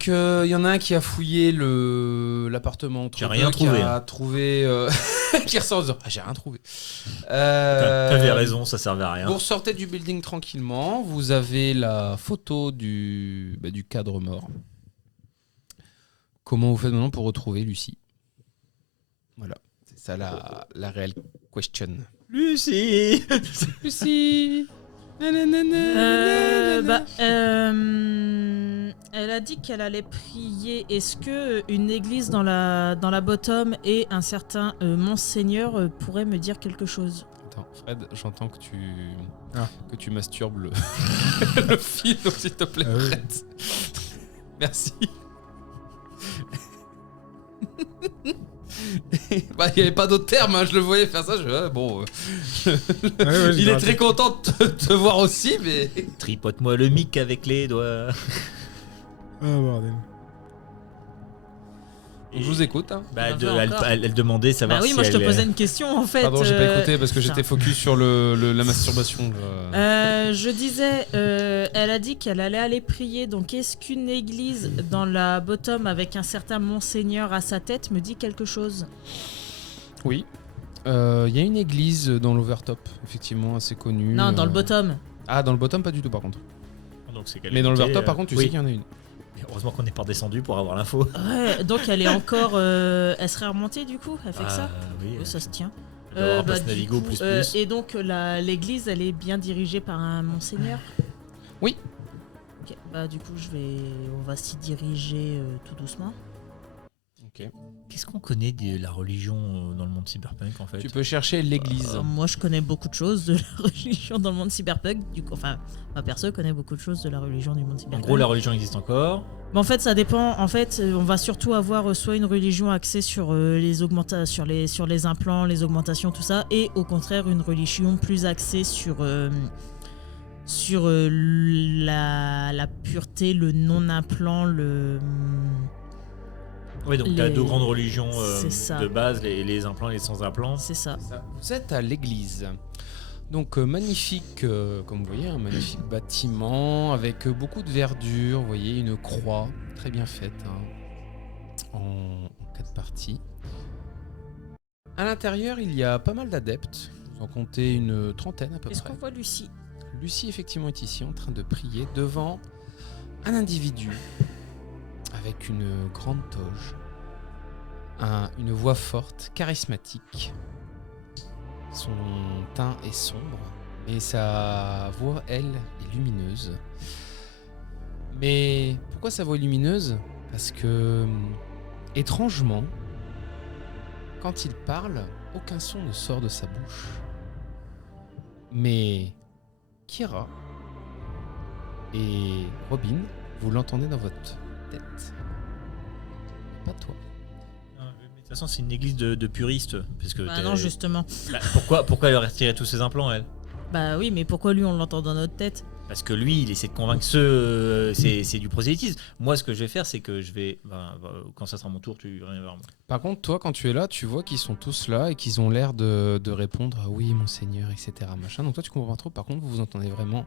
qu'il y en a un qui a fouillé l'appartement. J'ai rien trouvé. Qui a trouvé... qui ressort en disant « Ah, j'ai rien trouvé. » T'avais raison, ça servait à rien. Vous ressortez du building tranquillement. Vous avez la photo du cadre mort. Comment vous faites maintenant pour retrouver Lucie? Voilà, c'est ça la réelle question. Lucie. Lucie. Elle a dit qu'elle allait prier. Est-ce que une église dans la bottom et un certain Monseigneur pourrait me dire quelque chose? Attends, Fred, j'entends que tu masturbes le fil, donc s'il te plaît, oui. arrête. Merci. Il n'y avait pas d'autre terme, hein, je le voyais faire ça. Il est très content de te voir aussi, mais. Tripote-moi le mic avec les doigts. Ah, bordel. Je vous écoute. Hein. Elle demandait savoir si moi je te elle- posais une question en fait. Pardon, j'ai pas écouté parce que putain. j'étais focus sur la masturbation. Je disais, elle a dit qu'elle allait aller prier. Donc, est-ce qu'une église dans la bottom avec un certain Monseigneur à sa tête me dit quelque chose? Oui. Il y a une église dans l'Overtop, effectivement, assez connue. Non, dans le bottom. Ah, dans le bottom, pas du tout, par contre. Donc, c'est Mais dans qualité, l'Overtop, par contre, tu sais qu'il y en a une. Heureusement qu'on n'est pas redescendu pour avoir l'info. Ouais, donc elle est encore. Elle serait remontée du coup? Elle fait que ça? Oui, Oh, ça se tient. elle doit avoir un pass du Navigo coup, plus. et donc l'église, elle est bien dirigée par un Monseigneur? Oui. Ok, du coup, on va s'y diriger tout doucement. Ok. Qu'est-ce qu'on connaît de la religion dans le monde cyberpunk en fait? Tu peux chercher l'église. Moi, je connais beaucoup de choses de la religion dans le monde cyberpunk. Du coup, enfin, ma perso connaît beaucoup de choses de la religion du monde En cyberpunk. gros, la religion existe encore. Mais en fait, ça dépend. En fait, on va surtout avoir soit une religion axée sur sur les implants, les augmentations, tout ça, et au contraire une religion plus axée sur la pureté, le non-implant, Oui, donc t'as Les- deux grandes religions C'est ça. de base, les implants et les sans implants. C'est ça. Vous êtes à l'église. Donc magnifique, comme vous voyez, un magnifique bâtiment avec beaucoup de verdure. Vous voyez une croix très bien faite en 4 parties. À l'intérieur, il y a pas mal d'adeptes. Vous en comptez une trentaine à peu Est-ce près. qu'on voit Lucie? Lucie effectivement est ici en train de prier devant un individu avec une grande toge, une voix forte, charismatique. Son teint est sombre, mais sa voix, elle, est lumineuse. Mais pourquoi sa voix est lumineuse? Parce que, étrangement, quand il parle, aucun son ne sort de sa bouche. Mais Kira et Robin, vous l'entendez dans votre tête. Pas toi. Mais de toute façon, c'est une église de puristes. Parce que Non, justement. pourquoi elle aurait retiré tous ses implants, elle? Bah oui, mais pourquoi lui on l'entend dans notre tête? Parce que lui, il essaie de convaincre ceux. C'est du prosélytisme. Moi, ce que je vais faire, c'est que je vais. Quand ça sera mon tour, tu reviens vers moi. Par contre, toi, quand tu es là, tu vois qu'ils sont tous là et qu'ils ont l'air de répondre « Oui, monseigneur, etc. » machin. Donc toi, tu comprends pas trop. Par contre, vous entendez vraiment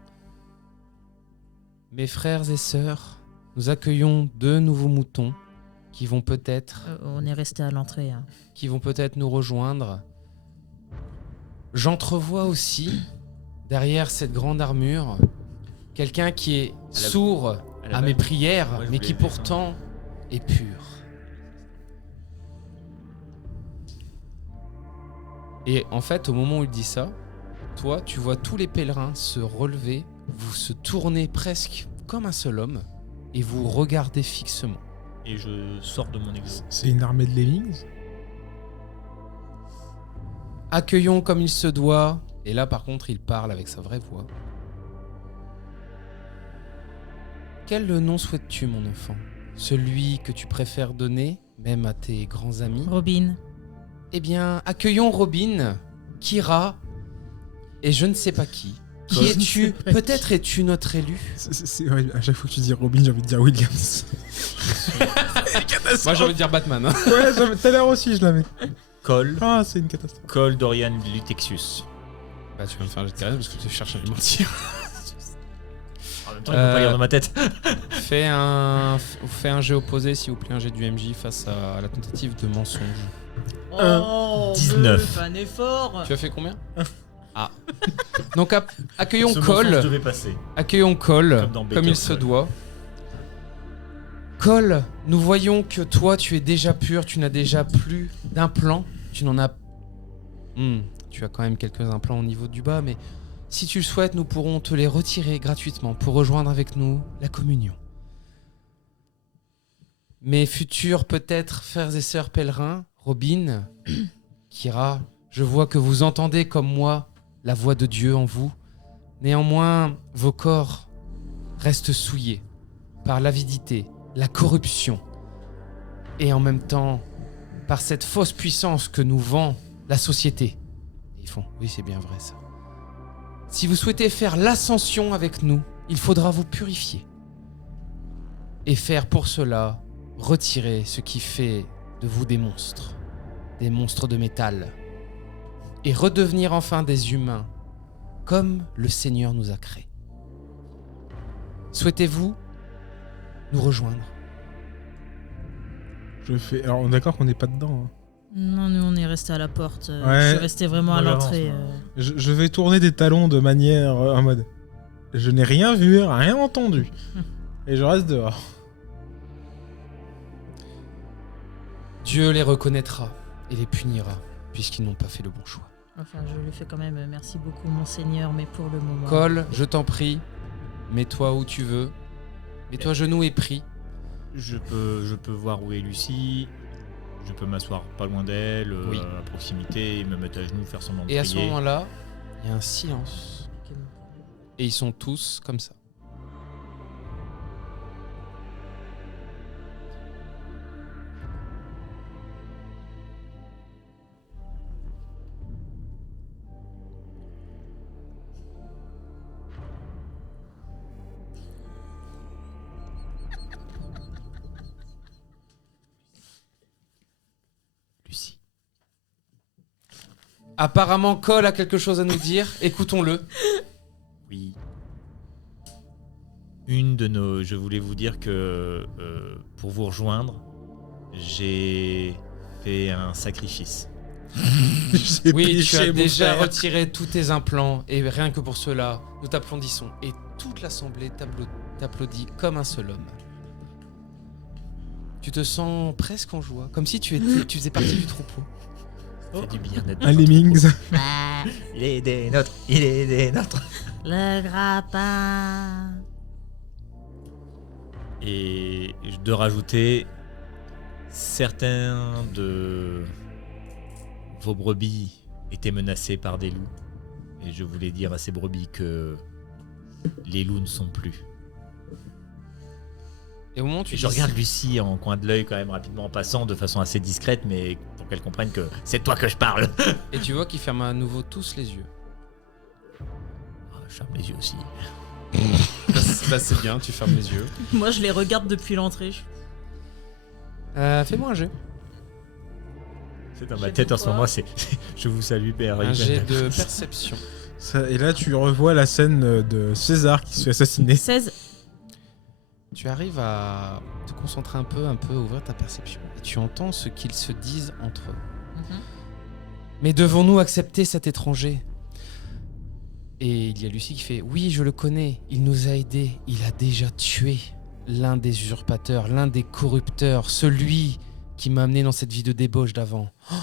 « Mes frères et sœurs, nous accueillons 2 nouveaux moutons qui vont peut-être On est resté à l'entrée. Hein. nous rejoindre. J'entrevois aussi, derrière cette grande armure, quelqu'un qui est sourd à mes prières, Ouais, je mais voulais qui dire ça. pourtant est pur. Et en fait, au moment où il dit ça, toi, tu vois tous les pèlerins se relever, vous se tournez presque comme un seul homme, et vous regardez fixement. Et je sors de mon exo. C'est une armée de lemmings? Accueillons comme il se doit. Et là, par contre, il parle avec sa vraie voix. Quel nom souhaites-tu, mon enfant? Celui que tu préfères donner, même à tes grands amis? Robin. Eh bien, accueillons Robin, Kira, et je ne sais pas qui. Qui es-tu? Peut-être es-tu notre élu? Ouais, à chaque fois que tu dis Robin, j'ai envie de dire Williams. Moi, j'ai envie de dire Batman. Hein. Ouais, tout à l'heure aussi, je l'avais. Cole. Ah, c'est une catastrophe. Cole Dorian Lutexius. Bah, tu vas me faire un jet de charisme parce que tu cherches à lui mentir. En même même temps, il peut pas lire dans ma tête. Fais un jet opposé, s'il vous plaît, un jet du MJ face à la tentative de mensonge. Oh, 19. Un effort. Tu as fait combien Ah. Donc accueillons Ce mensonge Cole. devait passer. Accueillons Cole Comme dans comme Better il se Call. doit. Cole, nous voyons que toi, tu es déjà pur, tu n'as déjà plus d'implants. Tu n'en as... tu as quand même quelques implants au niveau du bas, mais si tu le souhaites, nous pourrons te les retirer gratuitement pour rejoindre avec nous la communion. Mes futurs, peut-être, frères et sœurs pèlerins, Robin, Kira, je vois que vous entendez comme moi la voix de Dieu en vous. Néanmoins, vos corps restent souillés par l'avidité, la corruption et en même temps par cette fausse puissance que nous vend la société. Et ils font, oui, c'est bien vrai ça. Si vous souhaitez faire l'ascension avec nous, il faudra vous purifier et faire pour cela retirer ce qui fait de vous des monstres de métal, et redevenir enfin des humains comme le Seigneur nous a créés. Souhaitez-vous nous rejoindre? Je fais. Alors, on est d'accord qu'on n'est pas dedans. Hein. Non, nous on est resté à la porte. Ouais. Je suis resté vraiment à Moi, j'avance, l'entrée. moi. Je vais tourner des talons de manière en mode. Je n'ai rien vu, rien entendu. Et je reste dehors. Dieu les reconnaîtra et les punira, puisqu'ils n'ont pas fait le bon choix. Enfin, je lui fais quand même merci beaucoup, monseigneur, mais pour le moment. Cole, je t'en prie, mets-toi où tu veux. Mets-toi à genoux et prie. Je peux voir où est Lucie. Je peux m'asseoir pas loin d'elle, Oui. à proximité, et me mettre à genoux, faire semblant de Et à ce prier. moment-là, il y a un silence. Et ils sont tous comme ça. Lucie. Apparemment, Cole a quelque chose à nous dire. Écoutons-le. Oui. Je voulais vous dire que pour vous rejoindre, j'ai fait un sacrifice. Oui, tu as déjà retiré tous tes implants. Et rien que pour cela, nous t'applaudissons. Et toute l'assemblée t'applaudit comme un seul homme. Tu te sens presque en joie. Comme si tu faisais partie du troupeau. Ça fait du bien d'être Un Lemmings. Il est des nôtres, il est des nôtres. Le grappin. Et de rajouter, certains de vos brebis étaient menacés par des loups. Et je voulais dire à ces brebis que les loups ne sont plus. Et au moment où tu Et je regarde Lucie en coin de l'œil quand même rapidement en passant de façon assez discrète, mais pour qu'elle comprenne que c'est de toi que je parle. Et tu vois qu'ils ferment à nouveau tous les yeux. Je ferme les yeux aussi. Bah, c'est bien, tu fermes les yeux. Moi, je les regarde depuis l'entrée. Fais-moi un jet. C'est dans J'ai ma tête dit en ce quoi moment, c'est je vous salue, Père. Un jet de perception. Et là, tu revois la scène de César qui se fait assassiner. 16. Tu arrives à te concentrer un peu, ouvrir ta perception. Et tu entends ce qu'ils se disent entre eux. Mais devons-nous accepter cet étranger? Et il y a Lucie qui fait « Oui, je le connais, il nous a aidés, il a déjà tué l'un des usurpateurs, l'un des corrupteurs, celui qui m'a amené dans cette vie de débauche d'avant. Oh,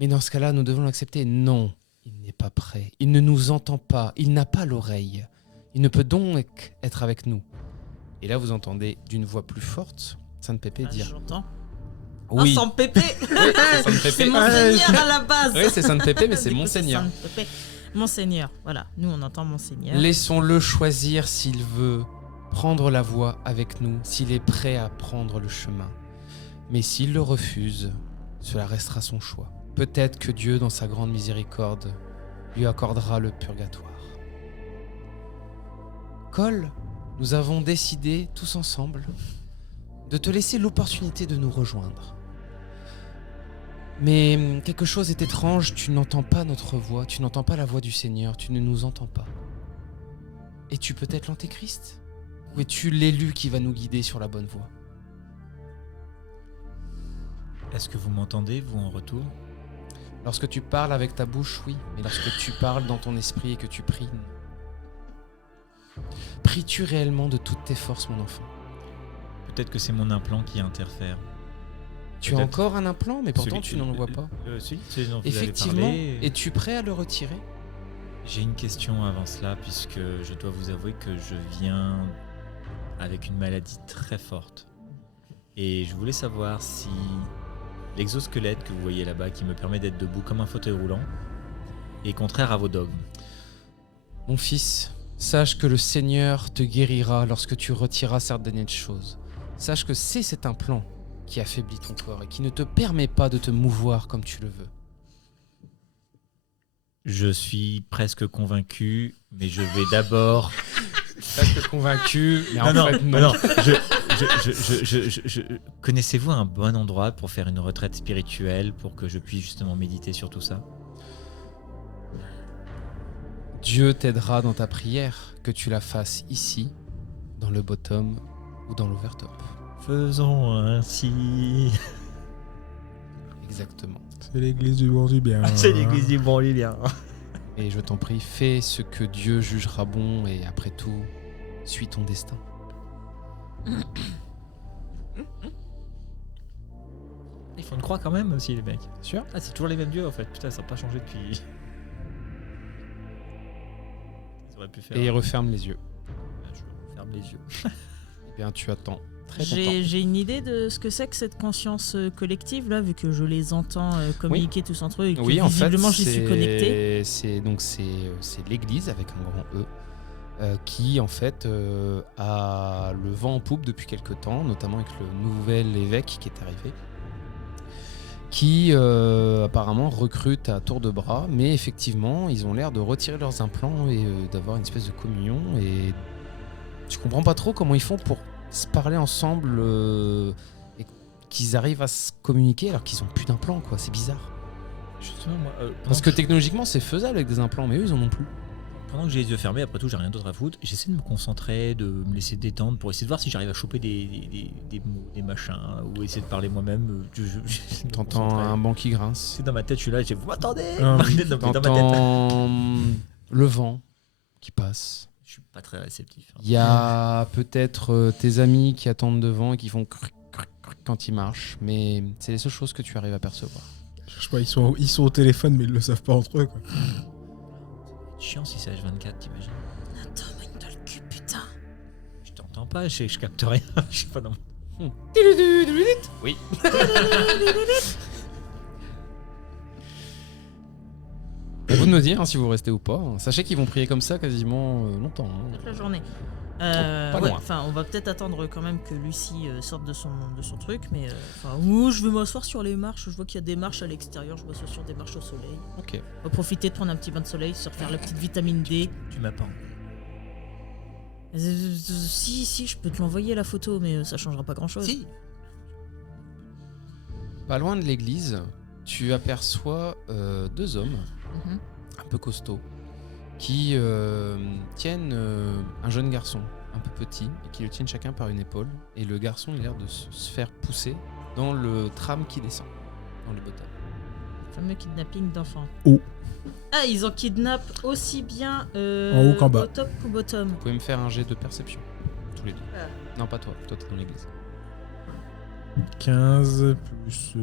mais dans ce cas-là, nous devons l'accepter. Non, il n'est pas prêt, il ne nous entend pas, il n'a pas l'oreille. Il ne peut donc être avec nous. » Et là, vous entendez d'une voix plus forte Sainte Pépé dire J'entends. « Oui, Oh, Sainte Pépé. oui, c'est Sainte C'est Pépé. monseigneur à la base. Oui, c'est Sainte Pépé, mais c'est Du coup, Monseigneur. Sainte Pépé. Monseigneur, voilà. Nous, on entend Monseigneur. Laissons-le choisir s'il veut prendre la voie avec nous, s'il est prêt à prendre le chemin. Mais s'il le refuse, cela restera son choix. Peut-être que Dieu, dans sa grande miséricorde, lui accordera le purgatoire. Cole, nous avons décidé, tous ensemble, de te laisser l'opportunité de nous rejoindre. Mais quelque chose est étrange, tu n'entends pas notre voix, tu n'entends pas la voix du Seigneur, tu ne nous entends pas. Es-tu peut-être l'Antéchrist? Où es-tu l'élu qui va nous guider sur la bonne voie? Est-ce que vous m'entendez, vous, en retour? Lorsque tu parles avec ta bouche, oui. Mais lorsque tu parles dans ton esprit et que tu pries, non. Pries-tu réellement de toutes tes forces, mon enfant? Peut-être que c'est mon implant qui interfère. Tu as Peut-être. encore un implant, mais pourtant tu n'en le vois pas. Celui dont vous Effectivement. avez parlé. Es-tu prêt à le retirer? J'ai une question avant cela, puisque je dois vous avouer que je viens avec une maladie très forte. Et je voulais savoir si l'exosquelette que vous voyez là-bas, qui me permet d'être debout comme un fauteuil roulant, est contraire à vos dogmes. Mon fils, sache que le Seigneur te guérira lorsque tu retireras certaines choses. Sache que c'est cet implant qui affaiblit ton corps et qui ne te permet pas de te mouvoir comme tu le veux. Je suis presque convaincu, mais je vais d'abord... Presque convaincu, mais en fait non. Connaissez-vous un bon endroit pour faire une retraite spirituelle pour que je puisse justement méditer sur tout ça? Dieu t'aidera dans ta prière, que tu la fasses ici, dans le bottom ou dans l'overtop. Faisons ainsi. Exactement. C'est l'église du bon du bien. C'est l'église du bon Lilien. Et je t'en prie, fais ce que Dieu jugera bon et après tout, suis ton destin. Ils font une croix quand même aussi, les mecs. Sûr? Ah, c'est toujours les mêmes dieux en fait. Putain, ça n'a pas changé depuis. Ils auraient pu faire. Et referme les yeux. Je ferme les yeux. Eh bien, tu attends très longtemps. J'ai une idée de ce que c'est que cette conscience collective là, vu que je les entends communiquer tous entre eux et que Oui, en fait, visiblement j'y suis connecté. c'est l'Église avec un grand E qui en fait a le vent en poupe depuis quelque temps, notamment avec le nouvel évêque qui est arrivé, qui apparemment recrute à tour de bras, mais effectivement ils ont l'air de retirer leurs implants et d'avoir une espèce de communion, et tu comprends pas trop comment ils font pour se parler ensemble et qu'ils arrivent à se communiquer alors qu'ils ont plus d'implants, quoi. C'est bizarre. Justement, moi, Parce que technologiquement c'est faisable avec des implants, mais eux ils en ont plus. pendant que j'ai les yeux fermés, après tout, j'ai rien d'autre à foutre. J'essaie de me concentrer, de me laisser détendre pour essayer de voir si j'arrive à choper des mots, des machins, ou essayer de parler moi-même. J'essaie de me T'entends concentrer. un banc qui grince. C'est dans ma tête, je suis là, vous m'attendez? Ah oui. Dans ma tête. T'entends le vent qui passe. Je suis pas très réceptif. Il y a peut-être tes amis qui attendent devant et qui font cric, cric, cric quand ils marchent, mais c'est les seules choses que tu arrives à percevoir. Je sais pas, ils sont au téléphone, mais ils le savent pas entre eux, quoi. C'est chiant si c'est H24, t'imagines? Attends, une dans le cul, putain. Je t'entends pas, je capte rien. Je sais pas non. Oui. À vous de me dire si vous restez ou pas. Sachez qu'ils vont prier comme ça quasiment longtemps. hein. Toute la journée. Pas Ouais, loin. enfin, on va peut-être attendre quand même que Lucie sorte de son truc, mais ouh, je vais m'asseoir sur les marches. Je vois qu'il y a des marches à l'extérieur. Je m'assois sur des marches au soleil. Ok. On va profiter de prendre un petit bain de soleil, se refaire la petite vitamine D. Tu m'as pas. Si, je peux te l'envoyer la photo, mais ça changera pas grand chose. Si. Pas loin de l'église, tu aperçois deux hommes Mhm. un peu costauds qui tiennent un jeune garçon un peu petit et qui le tiennent chacun par une épaule, et le garçon il a l'air de se faire pousser dans le tram qui descend dans le bottom. Fameux kidnapping d'enfants. Oh. Ah, ils en kidnappent aussi bien En haut qu'en bas. au top qu'au bottom. Vous pouvez me faire un jet de perception tous les deux. Ah. Non, pas toi t'es dans l'église. 15 plus...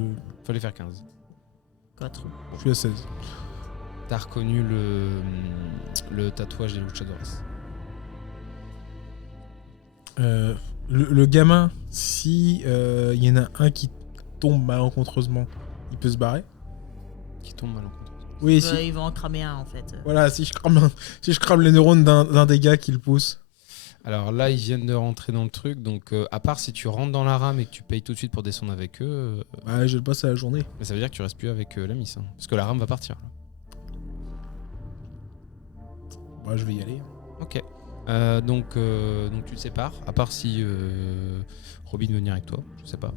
Fallait faire 15. 4. je suis à 16. T'as reconnu le tatouage des luchadores. Le gamin, si il y en a un qui tombe malencontreusement, il peut se barrer. Qui tombe malencontreusement. Oui, si. Ils vont en cramer un en fait. Voilà, si je crame les neurones d'un des gars qui le pousse. Alors là, ils viennent de rentrer dans le truc, donc à part si tu rentres dans la rame et que tu payes tout de suite pour descendre avec eux, Bah, je le passe à la journée. mais ça veut dire que tu restes plus avec la miss, hein, parce que la rame va partir. Là. Bah, je vais y aller. Ok. Donc tu te sépares, à part si Robin veut venir avec toi, je sais pas.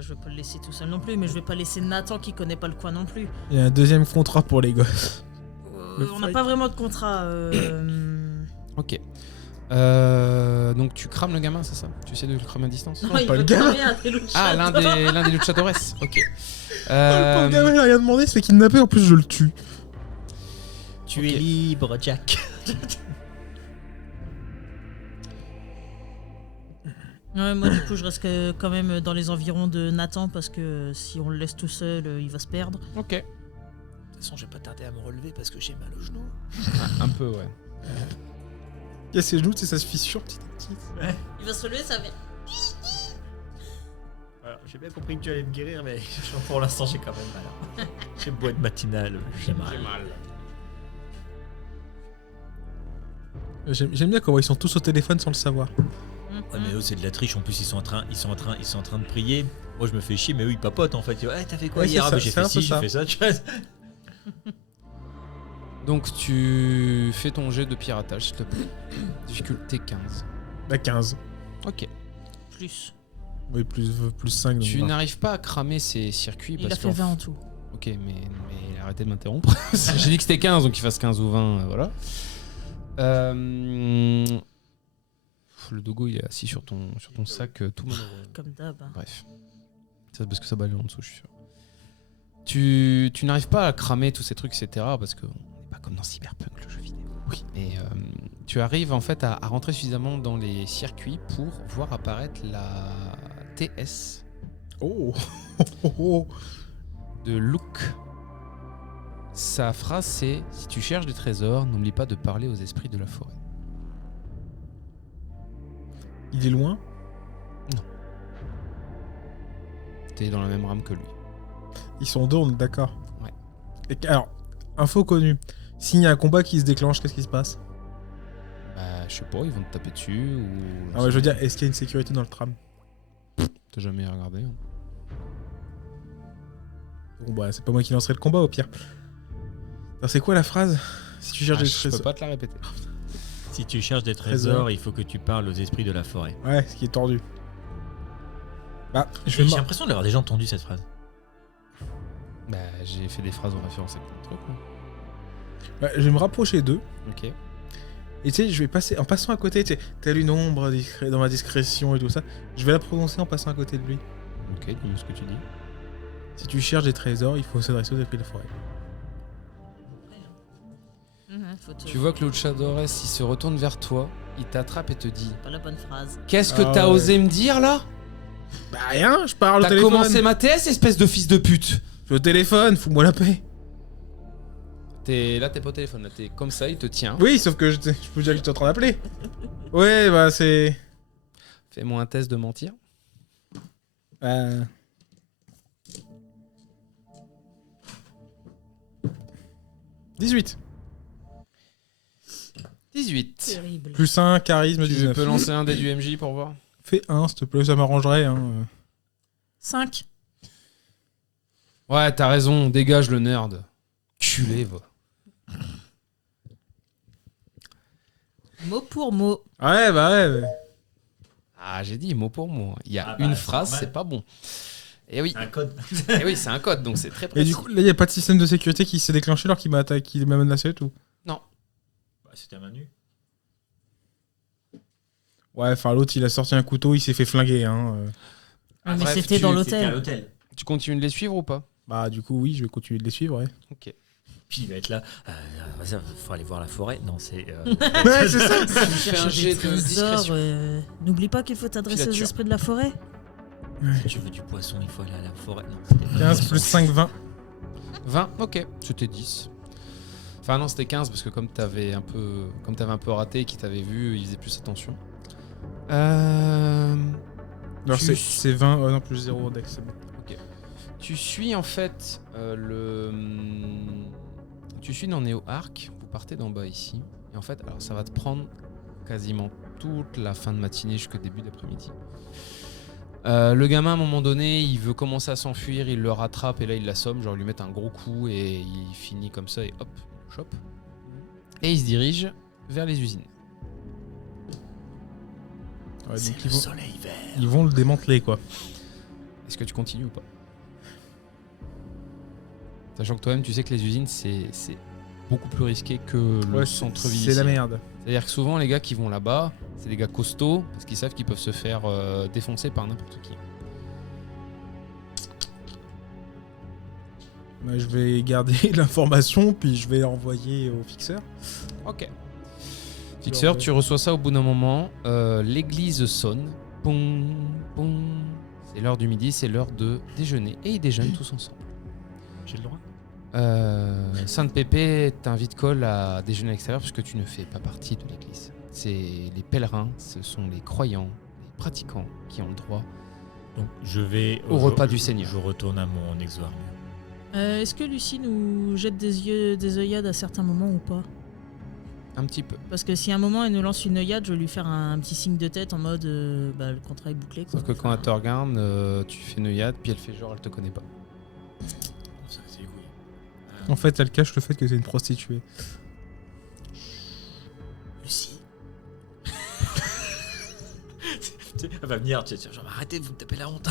Je vais pas le laisser tout seul non plus, mais je vais pas laisser Nathan qui connaît pas le coin non plus. Il y a un deuxième contrat pour les gosses. Le On n'a fight. pas vraiment de contrat. Ok. Donc tu crames le gamin, c'est ça? Tu essaies de le cramer à distance? Non, pas il le veut gamin. cramer un des luchadors. Ah, l'un des luchadores. Ok. Le pauvre gamin, il a rien demandé, il se fait kidnapper, en plus je le tue. Tu Ok. es libre, Jack. Ouais, moi du coup je reste quand même dans les environs de Nathan parce que si on le laisse tout seul, il va se perdre. Ok. De toute façon, je vais pas tarder à me relever parce que j'ai mal au genou. Un peu, ouais. Il y a ses genoux, tu sais, ça se fissure petit à petit. Il va se relever, ça va. Alors, j'ai bien compris que tu allais me guérir, mais pour l'instant, j'ai quand même mal. J'ai beau être matinal, j'ai mal. J'aime bien comment ils sont tous au téléphone sans le savoir. Ouais, mais eux, c'est de la triche. En plus, ils sont en train de prier. Moi, je me fais chier, mais eux, ils papotent en fait. Ils disent, hey, t'as fait quoi Ouais, hier? c'est Ah, ça, bah, j'ai c'est fait un peu ci, j'ai ça. fait ça. Tu vois. Donc tu fais ton jet de piratage, s'il te plaît. Difficulté 15. Bah 15. Ok. Plus. Oui, plus 5. Tu n'arrives pas à cramer ces circuits Il a parce fait qu'en 20 en tout. Ok, mais arrêtez de m'interrompre. J'ai dit que c'était 15, donc qu'il fasse 15 ou 20, voilà. Le dogo, il est assis sur ton sac, tout malheureux. Comme d'hab. Hein. Bref. C'est parce que ça balait en dessous, je suis sûr. Tu n'arrives pas à cramer tous ces trucs, etc. Parce qu'on n'est pas comme dans Cyberpunk, le jeu vidéo. Oui. Et tu arrives en fait à rentrer suffisamment dans les circuits pour voir apparaître la TS Oh. Oh, oh. de Luke. Sa phrase c'est « Si tu cherches des trésors, n'oublie pas de parler aux esprits de la forêt. Il est loin. » T'es dans la même rame que lui. Ils sont deux, on est d'accord. Ouais. Alors, info connue. S'il y a un combat qui se déclenche, qu'est-ce qui se passe? Bah, je sais pas, ils vont te taper dessus ou... Ah ouais, je veux dire, est-ce qu'il y a une sécurité dans le tram? T'as jamais regardé hein. Bon bah, c'est pas moi qui lancerai le combat au pire. Alors, c'est quoi la phrase? Si tu cherches des Je peux trésors. pas te la répéter. Si tu cherches des trésors, il faut que tu parles aux esprits de la forêt. Ouais, ce qui est tordu. Bah, je J'ai vais mar- l'impression d'avoir déjà entendu cette phrase. Bah, j'ai fait des phrases en référence avec ton truc. Moi. ouais, je vais me rapprocher d'eux. Ok. Et tu sais, je vais passer, en passant à côté, tu sais, telle une ombre dans ma discrétion et tout ça. Je vais la prononcer en passant à côté de lui. Ok, dis-moi ce que tu dis. Si tu cherches des trésors, il faut s'adresser aux esprits de la forêt. Tu vois que le Luchadores, il se retourne vers toi, il t'attrape et te dit Pas la bonne phrase. Qu'est-ce que Ah t'as ouais. osé me dire là? Bah rien, je parle au T'as téléphone. commencé ma TS, espèce de fils de pute! Je suis au téléphone, fous-moi la paix. Là, t'es pas au téléphone, là, t'es comme ça, il te tient. Oui, sauf que je peux dire que j'étais en train d'appeler. Ouais, bah c'est... Fais-moi un test de mentir. 18. 18. Terrible. Plus 1, charisme, Tu 19. peux lancer un dé du MJ pour voir? Fais 1, s'il te plaît, ça m'arrangerait. Hein. 5. Ouais, t'as raison, dégage le nerd. Culé, va. Mot pour mot. Ouais, bah ouais. Ah, j'ai dit mot pour mot. Il y a Ah bah, une c'est normal. normal. C'est pas bon. Et oui, Un code. et oui, c'est un code, donc c'est très Et précis. du coup, là, il n'y a pas de système de sécurité qui s'est déclenché alors qu'il m'a attaqué, qu'il m'a menacé et tout. Bah, c'était à main nue. Ouais, enfin, l'autre, il a sorti un couteau, il s'est fait flinguer. Hein. Ah, mais bref, c'était dans C'était à l'hôtel. l'hôtel. Tu continues de les suivre ou pas? Bah, du coup, oui, je vais continuer de les suivre, ouais. Ok. Puis il va être là. Il faut aller voir la forêt. Non, c'est. Ouais, c'est ça. Tu fais un jet de discrétion. N'oublie pas qu'il faut t'adresser aux Filature. esprits de la forêt. Si tu veux du poisson, il faut aller à la forêt. Non, c'était pas 15 du plus poisson. 5, 20. 20, ok. C'était 10. Enfin non, c'était 15 parce que comme t'avais un peu raté et qu'il t'avait vu, il faisait plus attention. Alors, Tu- c'est 20, non, plus 0 dex, c'est bon. Tu suis en fait tu suis dans Neo Arc, vous partez d'en bas ici. Et en fait, alors ça va te prendre quasiment toute la fin de matinée jusqu'au début d'après-midi. Le gamin à un moment donné, il veut commencer à s'enfuir, il le rattrape et là il l'assomme, genre il lui met un gros coup et il finit comme ça et hop, il le chope. Et il se dirige vers les usines. Ouais, C'est donc le soleil vert. ils vont le démanteler, quoi. Est-ce que tu continues ou pas? Sachant que toi-même tu sais que les usines c'est beaucoup plus risqué que le Ouais, centre-ville. c'est la ici. merde. C'est C'est-à-dire que souvent, les gars qui vont là-bas, c'est des gars costauds, parce qu'ils savent qu'ils peuvent se faire défoncer par n'importe qui. Bah, je vais garder l'information, puis je vais l'envoyer au fixeur. Ok. Fixeur, tu reçois ça au bout d'un moment. L'église sonne. Pong, pong. C'est l'heure du midi, c'est l'heure de déjeuner. Et ils déjeunent tous ensemble. J'ai le droit. Sainte-Pépé t'invite Cole à déjeuner à l'extérieur puisque tu ne fais pas partie de l'église. C'est les pèlerins, ce sont les croyants, les pratiquants qui ont le droit. Donc je vais Au repas du Seigneur. Je retourne à mon exo-armure. Est-ce que Lucie nous jette des œillades à certains moments ou pas? Un petit peu. Parce que si à un moment elle nous lance une œillade, je vais lui faire un petit signe de tête en mode le contrat est bouclé. Quoi. Sauf que quand elle te regarde, tu fais une œillade, puis elle fait genre elle te connaît pas. Ça, c'est cool. En fait, elle cache le fait que c'est une prostituée. Lucie. Elle va venir, tu sais, genre arrêtez de vous me taper la honte.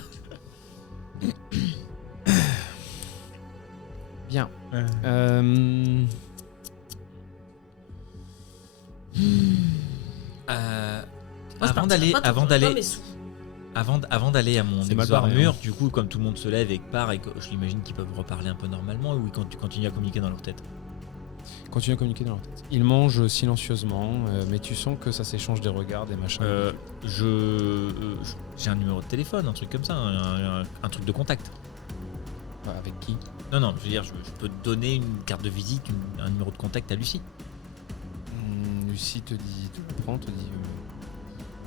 Bien. Avant d'aller à mon C'est mal barré, exo-armure, hein. du coup, comme tout le monde se lève et part, et que je l'imagine qu'ils peuvent reparler un peu normalement, ou quand tu continues à communiquer dans leur tête. Continue à communiquer dans leur tête. Ils mangent silencieusement, mais tu sens que ça s'échange des regards, des machins. J'ai un numéro de téléphone, un truc comme ça, un truc de contact. Avec qui? Non, je veux dire, je peux te donner une carte de visite, un numéro de contact à Lucie. Lucie te dit, te le prend, te dit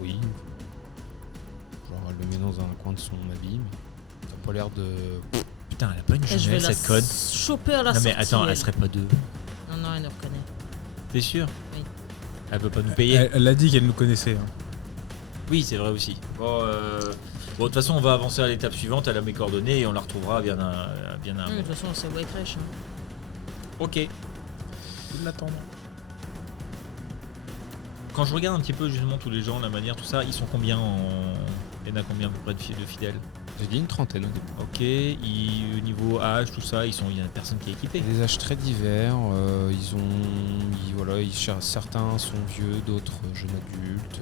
oui. Genre elle le met dans un coin de son habit, mais t'as pas l'air de. Putain, elle a pas une Et je vais jumelle, la cette code. choper à la Non mais sortie. attends, elle serait pas deux. Non, elle nous reconnaît. T'es sûr? Oui. Elle peut pas nous payer. Elle a dit qu'elle nous connaissait. Hein. Oui, c'est vrai aussi. Bon, de toute façon, on va avancer à l'étape suivante. Elle a mes coordonnées et on la retrouvera bien un De moment. toute façon, c'est White Rush. Hein. Ok. Faut l'attendre. Quand je regarde un petit peu justement tous les gens, la manière, tout ça, ils sont combien Il y en a combien à peu près de filles? J'ai dit une trentaine au début. Ok, au niveau âge, tout ça, il y a personne qui est équipé. Des âges très divers. Certains sont vieux, d'autres jeunes adultes.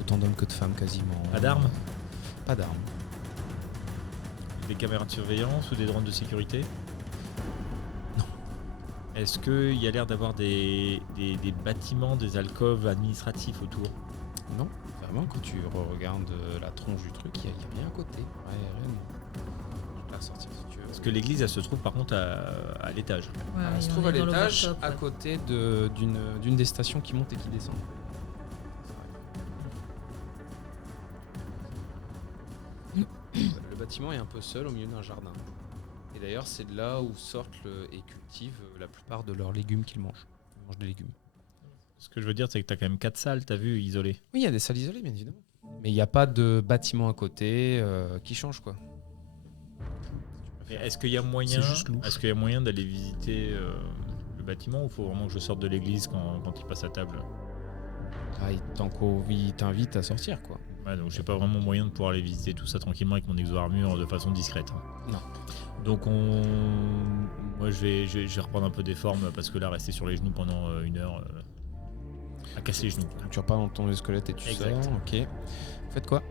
Autant d'hommes que de femmes quasiment. Pas d'armes? Pas d'armes. Des caméras de surveillance ou des drones de sécurité? Non. Est-ce qu'il y a l'air d'avoir des bâtiments, des alcôves administratifs autour? Non, vraiment, quand tu regardes la tronche du truc, il y a rien à côté. Ouais, réellement. Je vais la ressortir si tu veux. Parce que l'église, elle se trouve par contre à l'étage. Ouais, Elle se on trouve est à dans l'étage, l'overtop, à ouais. côté d'une des stations qui monte et qui descend. Le bâtiment est un peu seul au milieu d'un jardin. Et d'ailleurs, c'est de là où sortent et cultivent la plupart de leurs légumes qu'ils mangent. Ils mangent des légumes. Ce que je veux dire, c'est que t'as quand même 4 salles, t'as vu, isolées. Oui, il y a des salles isolées, bien évidemment. Mais il n'y a pas de bâtiment à côté qui change, quoi. Et est-ce qu'il y a moyen, C'est juste louche. d'aller visiter le bâtiment ou faut vraiment que je sorte de l'église quand il passe à table? Ah, il t'invite à sortir, quoi. Ouais, donc j'ai pas vraiment moyen de pouvoir aller visiter tout ça tranquillement avec mon exo-armure de façon discrète. Hein. Non. Donc moi je vais reprendre un peu des formes parce que là rester sur les genoux pendant une heure à casser les genoux. Donc tu repars dans ton squelette et tu Exact. sors, ok. Faites quoi?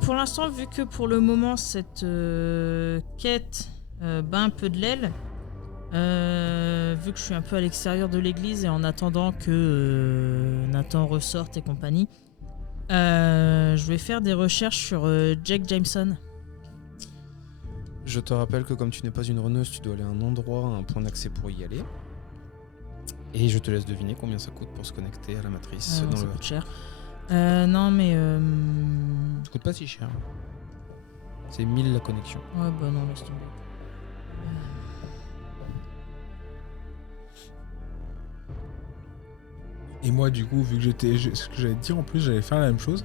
Pour l'instant, vu que pour le moment cette quête bat un peu de l'aile, vu que je suis un peu à l'extérieur de l'église et en attendant que Nathan ressorte et compagnie, je vais faire des recherches sur Jack Jameson. Je te rappelle que comme tu n'es pas une runneuse, tu dois aller à un endroit, un point d'accès pour y aller. Et je te laisse deviner combien ça coûte pour se connecter à la matrice. Ça dans le... coûte cher. Non mais... Ça coûte pas si cher. C'est 1000 la connexion. Ouais bah non, laisse tomber. Et moi, du coup, vu que ce que j'allais te dire en plus, j'allais faire la même chose.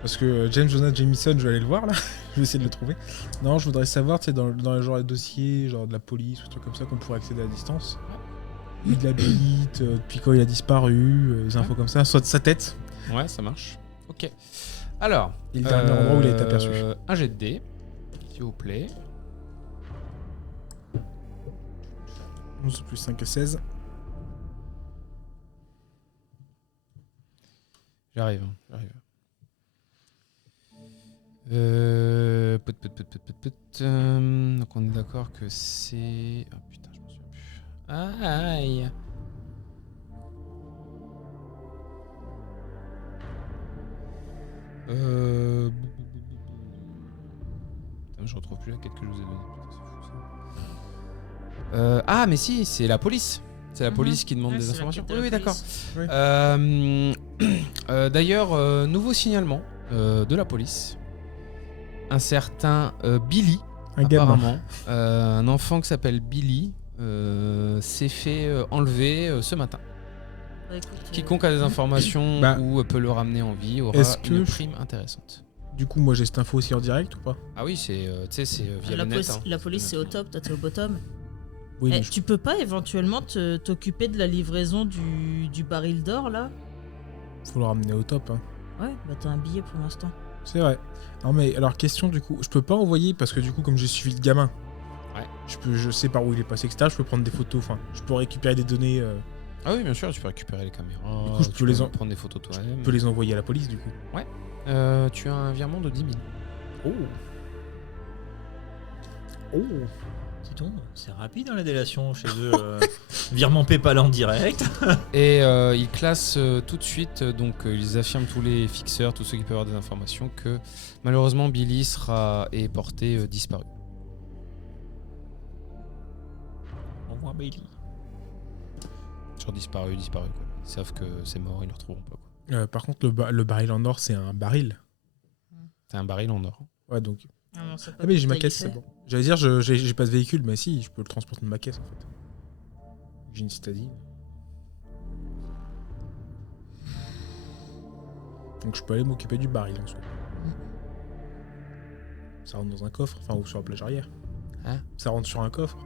Parce que James Jonah Jameson, je vais aller le voir là. Je vais essayer de le trouver. Non, je voudrais savoir, tu sais, dans les genres de dossiers, genre de la police ou trucs comme ça, qu'on pourrait accéder à distance. Où il habite, depuis quand il a disparu, des infos comme ça, soit de sa tête. Ouais, ça marche. Ok. Alors, Et le dernier endroit où il a été aperçu. un jet de dés, s'il vous plaît. 11 plus 5 à 16. J'arrive. Donc on est d'accord que c'est... Ah putain, je m'en souviens plus. Aïe. Putain, je retrouve plus la quête que je vous ai donnée. Putain, c'est fou ça. Ah mais si, c'est la police. C'est la police qui demande Ouais, des c'est la informations. quête de Oui, la d'accord. police. D'ailleurs, nouveau signalement de la police. Un certain Billy, Un gamin. apparemment, un enfant qui s'appelle Billy, s'est fait enlever ce matin. Bah, écoute, Quiconque a des informations Bah, ou peut le ramener en vie aura est-ce que une je- prime intéressante. Du coup, moi j'ai cette info aussi en direct ou pas? Ah oui, c'est via la le net. police, hein. la police c'est au top, toi t'es au bottom. Oui, Eh, mais tu peux pas éventuellement t'occuper de la livraison du baril d'or là? faut le ramener au top. Hein. Ouais, bah t'as un billet pour l'instant. C'est vrai. Non mais alors question du coup, je peux pas envoyer parce que du coup comme j'ai suivi le gamin, Ouais. je sais par où il est passé, etc. Je peux prendre des photos, enfin, je peux récupérer des données, Ah oui, bien sûr, tu peux récupérer les caméras. Du coup, je tu peux les prendre des photos je toi-même. peux les envoyer à la police du coup. Tu as un virement de 10 000. Oh. Oh. Dis donc, c'est rapide dans la délation chez eux. Virement PayPal en direct. Et ils classent tout de suite, ils affirment tous les fixeurs, tous ceux qui peuvent avoir des informations, que malheureusement Billy est porté disparu. On voit Bailey. Genre disparu quoi. Ils savent que c'est mort, ils le retrouveront pas quoi. Par contre, le baril en or, c'est un baril. C'est un baril en or. Ouais, donc. Ah, non, c'est pas Ah, mais j'ai tout ma à y caisse, faire. c'est bon. J'allais dire, j'ai pas de véhicule, mais si, je peux le transporter de ma caisse en fait. J'ai une citadine. Donc je peux aller m'occuper du baril en soi. Ça rentre dans un coffre, enfin, ou sur la plage arrière. Hein? Ça rentre sur un coffre.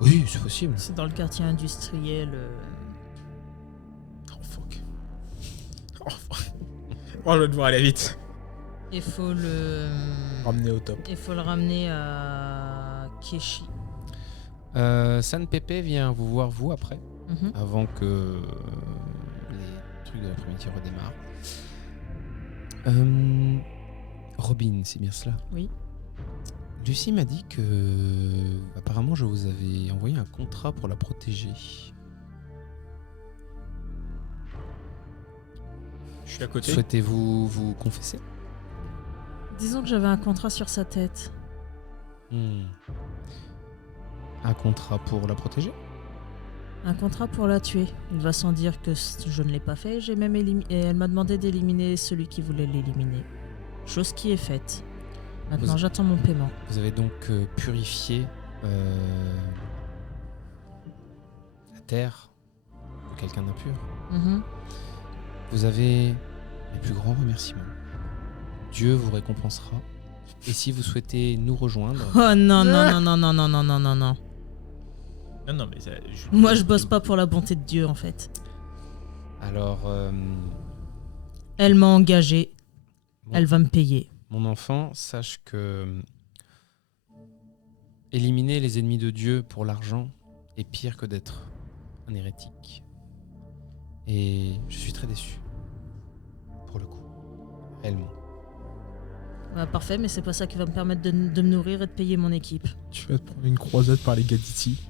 Oui, c'est possible. C'est dans le quartier industriel. Oh fuck. Oh fuck. Oh, je vais devoir aller vite. Il faut le. Ramener au top. Il faut le ramener à Keshi. San Pepe vient vous voir vous après, Mhm. avant que les trucs de l'après-midi redémarrent. Robin, c'est bien cela? Oui. Lucie m'a dit que apparemment je vous avais envoyé un contrat pour la protéger. Je suis à côté. Souhaitez-vous vous confesser? Disons que j'avais un contrat sur sa tête. Un contrat pour la protéger? Un contrat pour la tuer. Il va sans dire que je ne l'ai pas fait. J'ai même et elle m'a demandé d'éliminer celui qui voulait l'éliminer. Chose qui est faite. Maintenant, Vous- j'attends mon paiement. Vous avez donc purifié la terre de quelqu'un d'impur. Mhm. Vous avez mes plus grands remerciements. Dieu vous récompensera. Et si vous souhaitez nous rejoindre, Oh non, non, non, non, non, non, non, non, non. Non, mais Moi, je bosse pas pour la bonté de Dieu, en fait. alors Elle m'a engagé. Bon. Elle va me payer. mon enfant, sache que éliminer les ennemis de Dieu pour l'argent est pire que d'être un hérétique. Et je suis très déçu. Pour le coup. Réellement. Bah, parfait, mais c'est pas ça qui va me permettre de me nourrir et de payer mon équipe. Tu vas te prendre une croisade par les gars d'ici.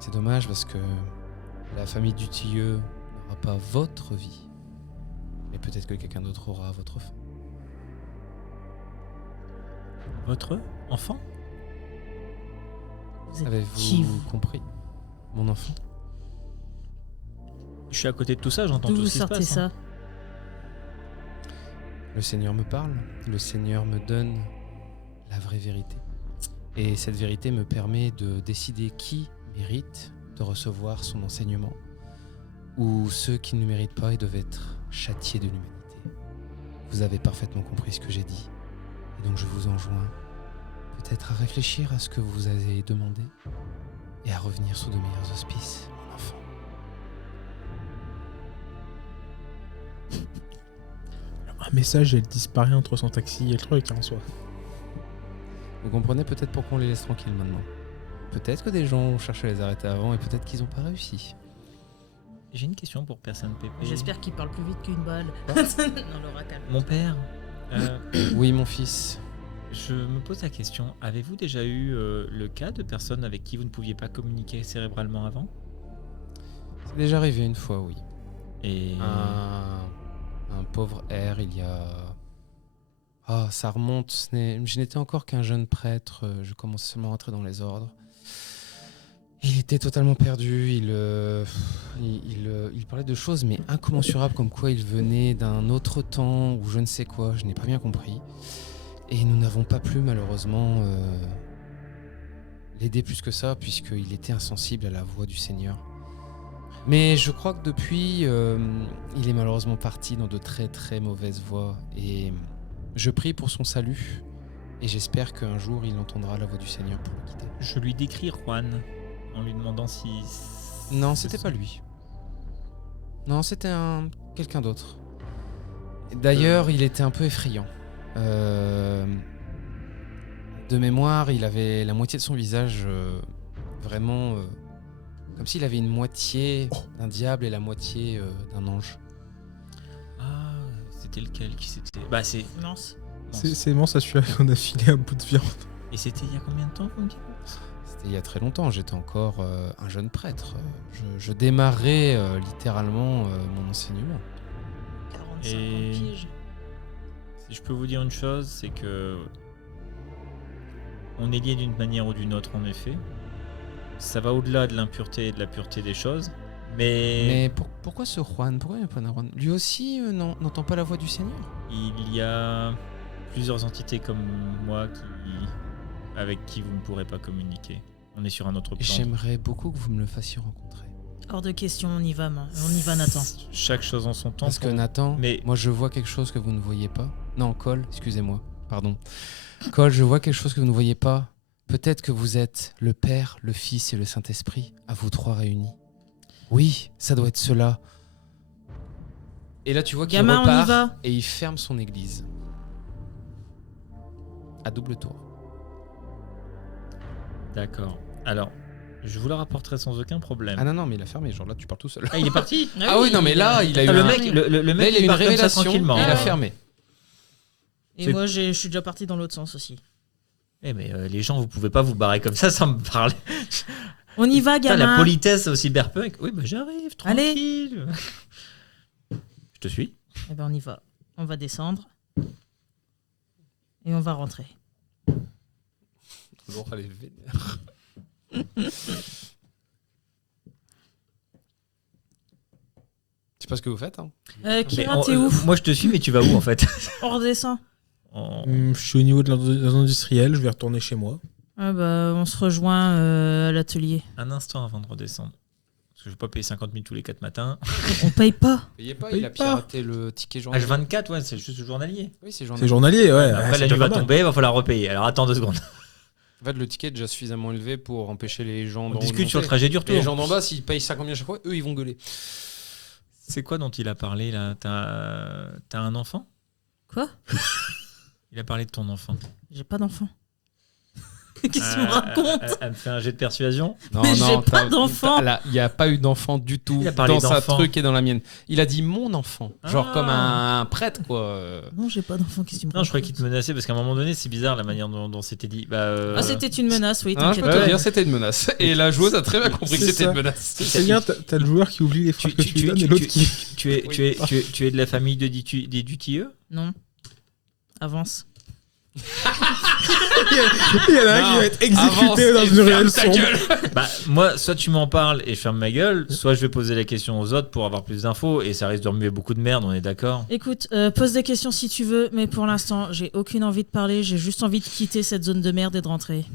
C'est dommage parce que la famille du tilleux n'aura pas votre vie. Mais peut-être que quelqu'un d'autre aura votre fin. Votre enfant? Vous êtes Avez-vous qui, vous compris, mon enfant? Je suis à côté de tout ça, j'entends D'où tout vous ce qui se sortez passe. ça? Le Seigneur me parle, le Seigneur me donne la vraie vérité. Et cette vérité me permet de décider qui mérite de recevoir son enseignement ou ceux qui ne le méritent pas et doivent être châtiés de l'humanité. Vous avez parfaitement compris ce que j'ai dit. Et donc je vous enjoins peut-être à réfléchir à ce que vous avez demandé et à revenir sous de meilleurs auspices, mon enfant. Un message, elle disparaît entre son taxi et le truc en soi. Vous comprenez peut-être pourquoi on les laisse tranquilles maintenant. Peut-être que des gens ont cherché à les arrêter avant et peut-être qu'ils n'ont pas réussi. J'ai une question pour personne Pépé. J'espère qu'il parle plus vite qu'une balle. Non, Laura, calme. Mon père, Oui, mon fils. je me pose la question, avez-vous déjà eu le cas de personnes avec qui vous ne pouviez pas communiquer cérébralement avant? C'est déjà arrivé une fois, oui. Et Un pauvre R, il y a... Ah, ça remonte. Je n'étais encore qu'un jeune prêtre. Je commençais seulement à rentrer dans les ordres. Il était totalement perdu. Il parlait de choses, mais incommensurables, comme quoi il venait d'un autre temps ou je ne sais quoi. Je n'ai pas bien compris. Et nous n'avons pas pu, malheureusement, l'aider plus que ça, puisqu'il était insensible à la voix du Seigneur. Mais je crois que depuis, il est malheureusement parti dans de très très mauvaises voies. Et je prie pour son salut. Et j'espère qu'un jour, il entendra la voix du Seigneur pour le guider. je lui décris Juan en lui demandant si... Non, c'était pas lui. Non, c'était quelqu'un d'autre. D'ailleurs, il était un peu effrayant. De mémoire, il avait la moitié de son visage vraiment... comme s'il avait une moitié d'un diable et la moitié d'un ange. Ah, c'était lequel qui c'était? Bah c'est... Mince. C'est bon, ça celui-là qu'on a filé un bout de viande. Et c'était il y a combien de temps, vous me dites? C'était il y a très longtemps, j'étais encore un jeune prêtre. Je démarrais littéralement mon enseignement. 45 Et- piges. Si je peux vous dire une chose, c'est que on est lié d'une manière ou d'une autre, en effet. Ça va au-delà de l'impureté et de la pureté des choses, mais Pourquoi ce Juan? Pourquoi il n'y a pas d'un Juan? Lui aussi n'entend pas la voix du Seigneur? il y a plusieurs entités comme moi avec qui vous ne pourrez pas communiquer. On est sur un autre plan. J'aimerais beaucoup que vous me le fassiez rencontrer. Hors de question, on y va, on y va, Nathan. Chaque chose en son temps. Parce que pour- Nathan, Mais- moi je vois quelque chose que vous ne voyez pas. Non, Cole, excusez-moi, pardon. Cole, je vois quelque chose que vous ne voyez pas. Peut-être que vous êtes le Père, le Fils et le Saint-Esprit, à vous trois réunis. Oui, ça doit être cela. Et là, tu vois qu'il Gamin, on y repart va. et il ferme son église. À double tour. D'accord. Alors, je vous la rapporterai sans aucun problème. Ah non, mais il a fermé, genre là tu parles tout seul. Ah, il est parti. Ah oui, non, mais là, il a eu Ah, le un- mec, le Là, mec, il a eu une part comme ça révélation et tranquillement. il a Ah. fermé. Et C'est- moi, je suis déjà parti dans l'autre sens aussi. Eh, mais les gens, vous pouvez pas vous barrer comme ça sans me parler. On y va, Putain, la gamin. politesse au cyberpunk. Oui, bah j'arrive, Allez. tranquille. Je te suis. Eh ben, on y va. On va descendre. Et on va rentrer. Laura, elle est vénère. Je sais pas ce que vous faites. Hein. Kira, Mais t'es où? moi, je te suis, mais tu vas où en fait? On redescend. Je suis au niveau de l'industriel, je vais retourner chez moi. Ah bah, on se rejoint à l'atelier. Un instant avant de redescendre. Parce que je vais pas payer 50 000 tous les 4 matins. On paye pas. Payez pas, Paye il a pas. piraté le ticket journalier. H24, ouais, c'est juste le journalier. Oui, c'est C'est journalier. journalier, ouais. Après, c'est la nuit déjà va pas mal. tomber, il va falloir repayer. Alors attends 2 secondes. En fait, le ticket est déjà suffisamment élevé pour empêcher les gens On d'en haut de discute sur le monter. trajet du Et retour. les gens d'en bas, s'ils payent ça combien à chaque fois, eux, ils vont gueuler. C'est quoi dont il a parlé là? T'as un enfant? Quoi? Il a parlé de ton enfant. J'ai pas d'enfant. Qu'est-ce que tu me racontes? Elle me fait un jet de persuasion. Non, Mais j'ai pas t'as- d'enfant. là, il n'y a pas eu d'enfant du tout Il a parlé dans sa d'enfant. truc et dans la mienne. Il a dit mon enfant. Genre Ah. comme un prêtre, quoi. Non, j'ai pas d'enfant. Qu'est-ce que tu me Non, je croyais racontes? qu'il te menaçait parce qu'à un moment donné, c'est bizarre la manière dont c'était dit. Ah, c'était une menace, oui, Hein, je t'inquiète peux pas. te dire, c'était une menace. Et la joueuse a très bien compris que C'est c'était ça. une menace. C'est bien, t'as le joueur qui oublie les phrases que tu lui donnes et l'autre qui. tu es de la famille des Dutilleux? Non. Avance. Il y en a un qui va être exécuté Avance dans et une ferme ruelle ta sombre. gueule. Bah, moi, soit tu m'en parles et je ferme ma gueule, soit je vais poser la question aux autres pour avoir plus d'infos et ça risque de remuer beaucoup de merde, on est d'accord? Écoute, pose des questions si tu veux, mais pour l'instant, j'ai aucune envie de parler. J'ai juste envie de quitter cette zone de merde et de rentrer.